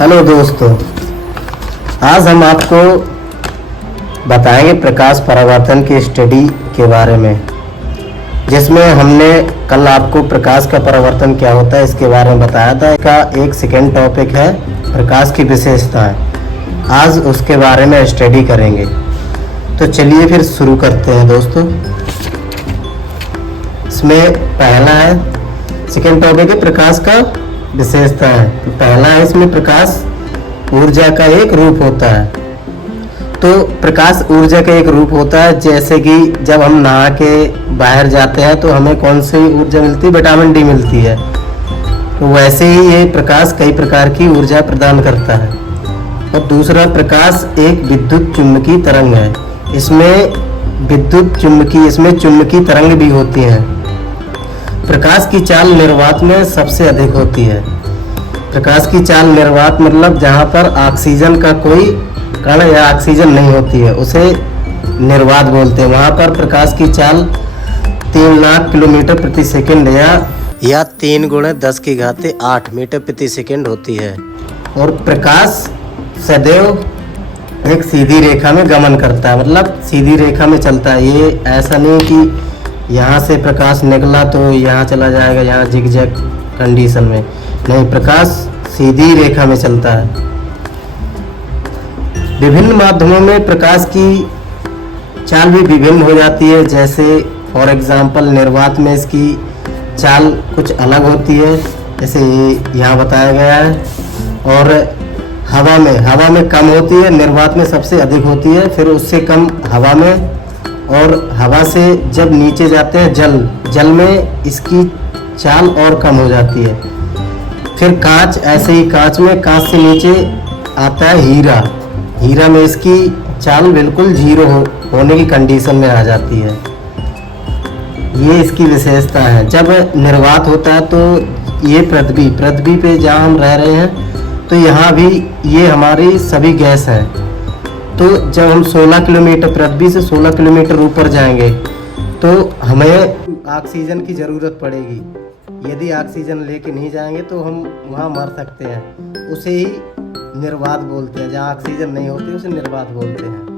Hello दोस्तों, आज हम आपको बताएंगे प्रकाश परावर्तन की स्टडी के बारे में, जिसमें हमने कल आपको प्रकाश का परावर्तन क्या होता है इसके बारे में बताया था। इसका एक सेकेंड टॉपिक है प्रकाश की विशेषताएं। आज उसके बारे में स्टडी करेंगे। तो चलिए फिर शुरू करते हैं दोस्तों। इसमें पहला है, सेकेंड टॉपिक है प्रकाश का विशेषता है। तो पहला है, इसमें प्रकाश ऊर्जा का एक रूप होता है। तो प्रकाश ऊर्जा का एक रूप होता है, जैसे कि जब हम नहा के बाहर जाते हैं तो हमें कौन सी ऊर्जा मिलती है? विटामिन डी मिलती है। तो वैसे ही ये प्रकाश कई प्रकार की ऊर्जा प्रदान करता है। और दूसरा, प्रकाश एक विद्युत चुम्बकीय तरंग है। इसमें चुम्बकीय तरंग भी होती हैं। प्रकाश की चाल निर्वात में सबसे अधिक होती है। प्रकाश की चाल निर्वात मतलब जहाँ पर ऑक्सीजन का कोई कण या ऑक्सीजन नहीं होती है, उसे निर्वात बोलते हैं। वहाँ पर प्रकाश की चाल 3 लाख किलोमीटर प्रति सेकंड या 3 × 10⁸ मीटर प्रति सेकंड होती है। और प्रकाश सदैव एक सीधी रेखा में गमन करता है, मतलब सीधी रेखा में चलता है। ये ऐसा नहीं कि यहाँ से प्रकाश निकला तो यहाँ चला जाएगा, यहाँ जिगजैग कंडीशन में नहीं, प्रकाश सीधी रेखा में चलता है। विभिन्न माध्यमों में प्रकाश की चाल भी विभिन्न हो जाती है। जैसे फॉर एग्जांपल निर्वात में इसकी चाल कुछ अलग होती है, जैसे यहाँ बताया गया है। और हवा में कम होती है, निर्वात में सबसे अधिक होती है, फिर उससे कम हवा में। और हवा से जब नीचे जाते हैं जल में इसकी चाल और कम हो जाती है। फिर कांच, ऐसे ही कांच से नीचे आता है हीरा में इसकी चाल बिल्कुल 0 होने की कंडीशन में आ जाती है। ये इसकी विशेषता है। जब निर्वात होता है तो ये पृथ्वी पे जहाँ हम रह रहे हैं, तो यहाँ भी ये हमारी सभी गैस हैं। तो जब हम 16 किलोमीटर पृथ्वी से 16 किलोमीटर ऊपर जाएंगे तो हमें ऑक्सीजन की ज़रूरत पड़ेगी। यदि ऑक्सीजन लेके नहीं जाएंगे तो हम वहाँ मर सकते हैं। उसे ही निर्वात बोलते हैं। जहाँ ऑक्सीजन नहीं होती उसे निर्वात बोलते हैं।